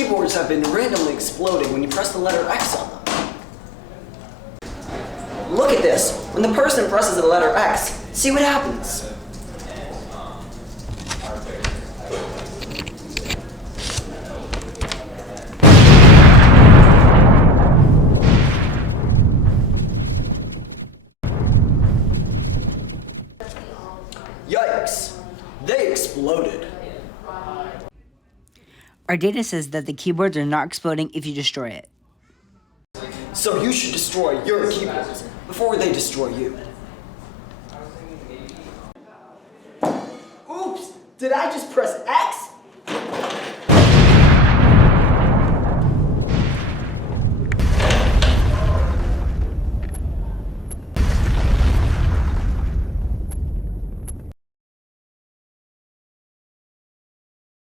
keyboards have been randomly exploding when you press the letter X on them. Look at this. When the person presses the letter X, see what happens. Yikes. They exploded. Our data says that the keyboards are not exploding if you destroy it. So you should destroy your keyboards before they destroy you. Oops! Did I just press X?